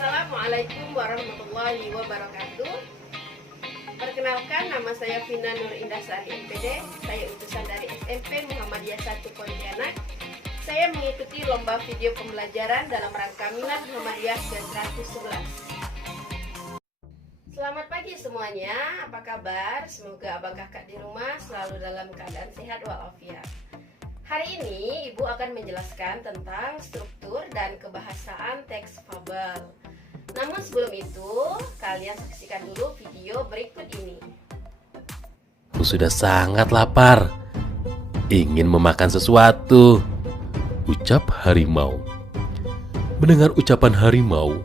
Assalamualaikum warahmatullahi wabarakatuh. Perkenalkan, nama saya Vina Nur Indasari MPD. Saya utusan dari SMP Muhammadiyah 1 Pontianak. Saya mengikuti lomba video pembelajaran dalam rangka Milad Muhammadiyah ke-111. Selamat pagi semuanya, apa kabar? Semoga abang kakak di rumah selalu dalam keadaan sehat walafiat. Hari ini Ibu akan menjelaskan tentang struktur dan kebahasaan teks fabel. Namun sebelum itu, kalian saksikan dulu video berikut ini. Aku sudah sangat lapar, ingin memakan sesuatu. Ucap harimau. Mendengar ucapan harimau,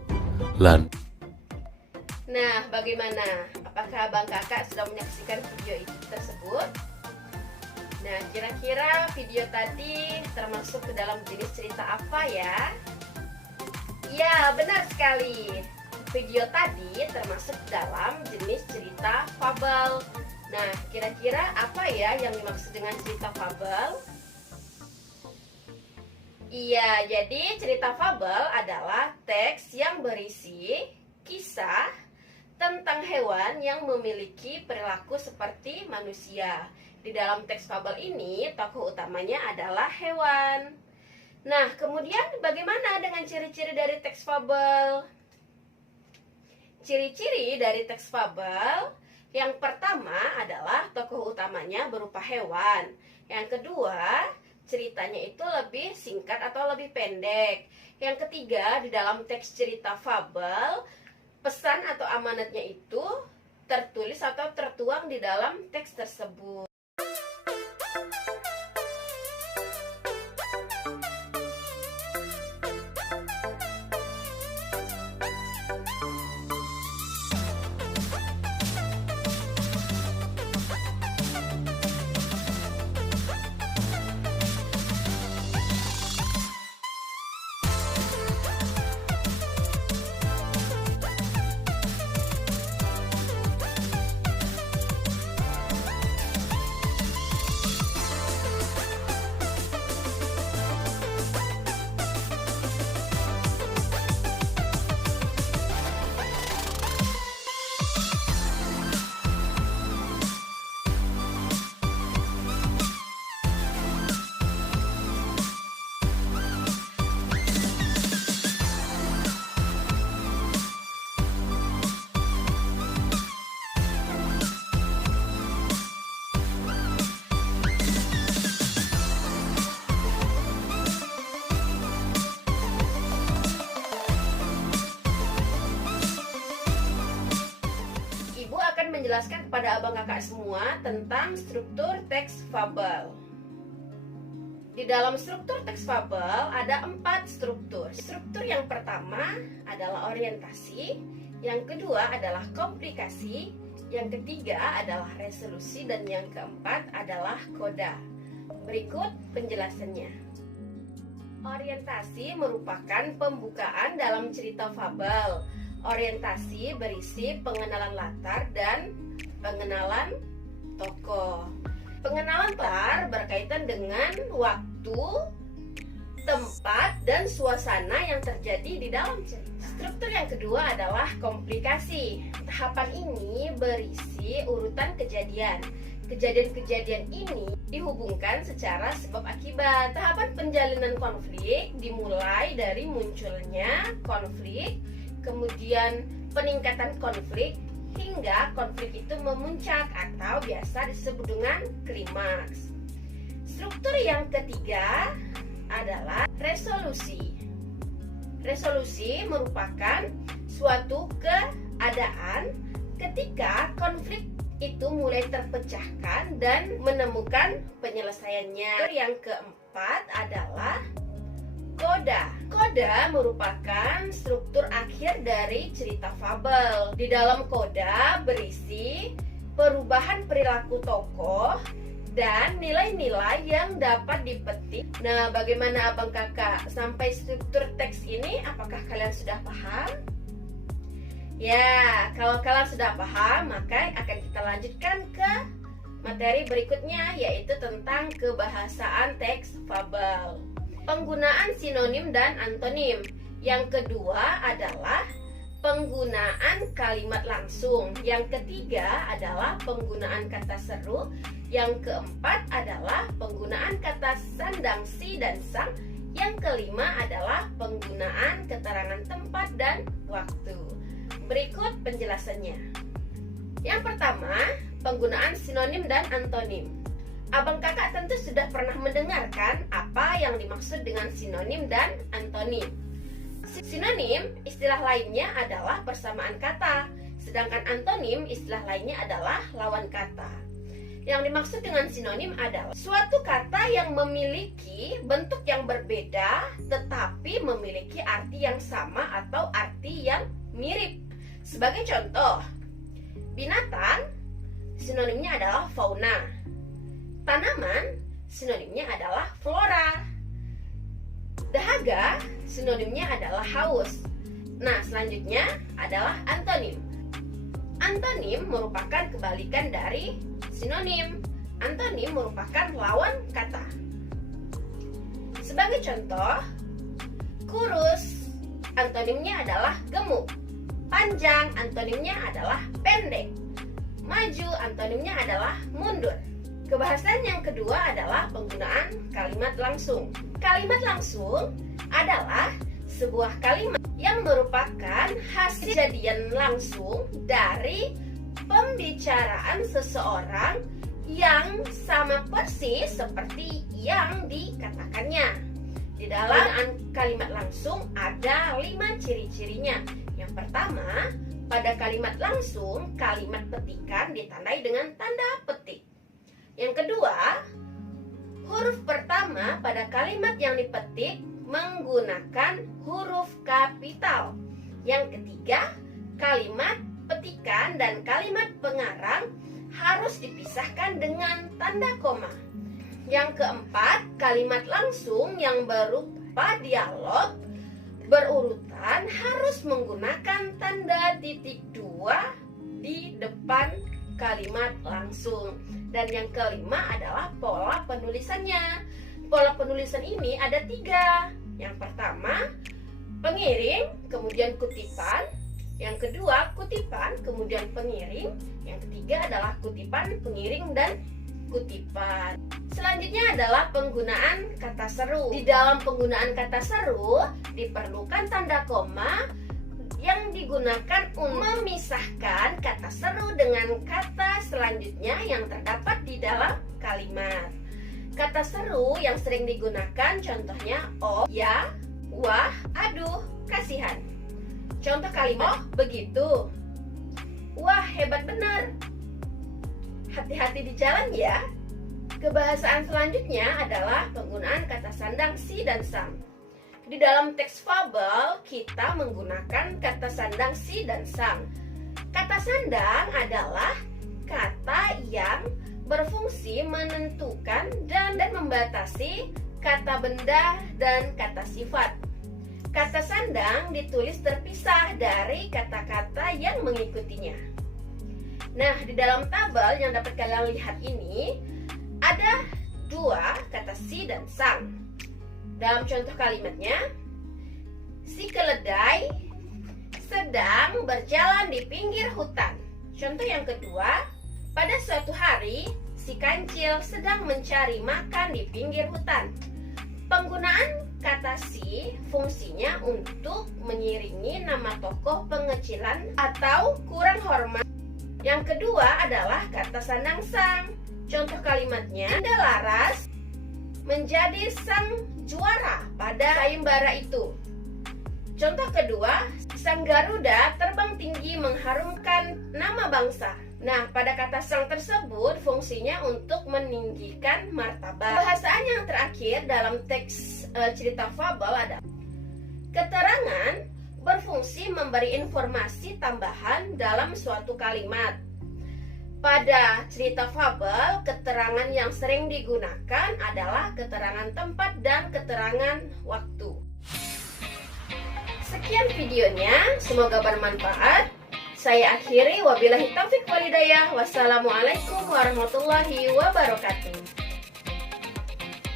Nah, bagaimana? Apakah abang kakak sudah menyaksikan video tersebut? Nah, kira-kira video tadi termasuk ke dalam jenis cerita apa ya? Ya, benar sekali. Video tadi termasuk dalam jenis cerita fabel. Nah, kira-kira apa ya yang dimaksud dengan cerita fabel? Iya, jadi cerita fabel adalah teks yang berisi kisah tentang hewan yang memiliki perilaku seperti manusia. Di dalam teks fabel ini, tokoh utamanya adalah hewan. Nah, kemudian bagaimana dengan ciri-ciri dari teks fabel? Ciri-ciri dari teks fabel, yang pertama adalah tokoh utamanya berupa hewan. Yang kedua, ceritanya itu lebih singkat atau lebih pendek. Yang ketiga, di dalam teks cerita fabel, pesan atau amanatnya itu tertulis atau tertuang di dalam teks tersebut. Menjelaskan kepada abang kakak semua tentang struktur teks fabel. Di dalam struktur teks fabel ada 4 struktur. Struktur yang pertama adalah orientasi, yang kedua adalah komplikasi, yang ketiga adalah resolusi, dan yang keempat adalah koda. Berikut penjelasannya. Orientasi merupakan pembukaan dalam cerita fabel. Orientasi berisi pengenalan latar dan pengenalan tokoh. Pengenalan latar berkaitan dengan waktu, tempat, dan suasana yang terjadi di dalam cerita. Struktur yang kedua adalah komplikasi. Tahapan ini berisi urutan kejadian. Kejadian-kejadian ini dihubungkan secara sebab akibat. Tahapan penjalinan konflik dimulai dari munculnya konflik, kemudian peningkatan konflik hingga konflik itu memuncak atau biasa disebut dengan klimaks. Struktur yang ketiga adalah resolusi. Resolusi merupakan suatu keadaan ketika konflik itu mulai terpecahkan dan menemukan penyelesaiannya. Yang keempat adalah koda. Koda merupakan struktur akhir dari cerita fabel. Di dalam koda berisi perubahan perilaku tokoh dan nilai-nilai yang dapat dipetik. Nah, bagaimana abang kakak sampai struktur teks ini? Apakah kalian sudah paham? Ya, kalau kalian sudah paham, maka akan kita lanjutkan ke materi berikutnya, yaitu tentang kebahasaan teks fabel. Penggunaan sinonim dan antonim. Yang kedua adalah penggunaan kalimat langsung. Yang ketiga adalah penggunaan kata seru. Yang keempat adalah penggunaan kata sandang si dan sang. Yang kelima adalah penggunaan keterangan tempat dan waktu. Berikut penjelasannya. Yang pertama, penggunaan sinonim dan antonim. Abang kakak tentu sudah pernah mendengarkan apa yang dimaksud dengan sinonim dan antonim. Sinonim istilah lainnya adalah persamaan kata, sedangkan antonim istilah lainnya adalah lawan kata. Yang dimaksud dengan sinonim adalah suatu kata yang memiliki bentuk yang berbeda tetapi memiliki arti yang sama atau arti yang mirip. Sebagai contoh, binatang sinonimnya adalah fauna. Tanaman sinonimnya adalah flora. Dahaga sinonimnya adalah haus. Nah, selanjutnya adalah antonim. Antonim merupakan kebalikan dari sinonim. Antonim merupakan lawan kata. Sebagai contoh, kurus antonimnya adalah gemuk. Panjang antonimnya adalah pendek. Maju antonimnya adalah mundur. Kebahasan yang kedua adalah penggunaan kalimat langsung. Kalimat langsung adalah sebuah kalimat yang merupakan hasil kejadian langsung dari pembicaraan seseorang yang sama persis seperti yang dikatakannya. Di dalam kalimat langsung ada 5 ciri-cirinya. Yang pertama, pada kalimat langsung, kalimat petikan ditandai dengan tanda petik. Yang kedua, huruf pertama pada kalimat yang dipetik menggunakan huruf kapital. Yang ketiga, kalimat petikan dan kalimat pengarang harus dipisahkan dengan tanda koma. Yang keempat, kalimat langsung yang berupa dialog berurutan harus menggunakan tanda titik 2 di depan kalimat langsung. Dan yang kelima adalah pola penulisannya. Pola penulisan ini ada 3. Yang pertama, pengiring, kemudian kutipan. Yang kedua, kutipan, kemudian pengiring. Yang ketiga adalah kutipan, pengiring, dan kutipan. Selanjutnya adalah penggunaan kata seru. Di dalam penggunaan kata seru diperlukan tanda koma yang digunakan untuk memisahkan kata seru dengan kata selanjutnya yang terdapat di dalam kalimat. Kata seru yang sering digunakan contohnya oh, ya, wah, aduh, kasihan. Contoh kalimat, oh, begitu. Wah, hebat benar. Hati-hati di jalan ya. Kebahasaan selanjutnya adalah penggunaan kata sandang si dan sang. Di dalam teks fabel kita menggunakan kata sandang si dan sang. Kata sandang adalah kata yang berfungsi menentukan dan membatasi kata benda dan kata sifat. Kata sandang ditulis terpisah dari kata-kata yang mengikutinya. Nah, di dalam tabel yang dapat kalian lihat ini ada 2 kata si dan sang. Dalam contoh kalimatnya, si keledai sedang berjalan di pinggir hutan. Contoh yang kedua, pada suatu hari si kancil sedang mencari makan di pinggir hutan. Penggunaan kata si fungsinya untuk mengiringi nama tokoh pengecilan atau kurang hormat. Yang kedua adalah kata sandang sang. Contoh kalimatnya, Dinda Laras menjadi sang juara pada sayembara itu. Contoh kedua, sang Garuda terbang tinggi mengharumkan nama bangsa. Nah, pada kata sang tersebut fungsinya untuk meninggikan martabat. Bahasaan yang terakhir dalam teks cerita fabel ada keterangan berfungsi memberi informasi tambahan dalam suatu kalimat. Pada cerita fabel, keterangan yang sering digunakan adalah keterangan tempat dan keterangan waktu. Sekian videonya, semoga bermanfaat. Saya akhiri, wabillahi taufiq walhidayah. Wassalamualaikum warahmatullahi wabarakatuh.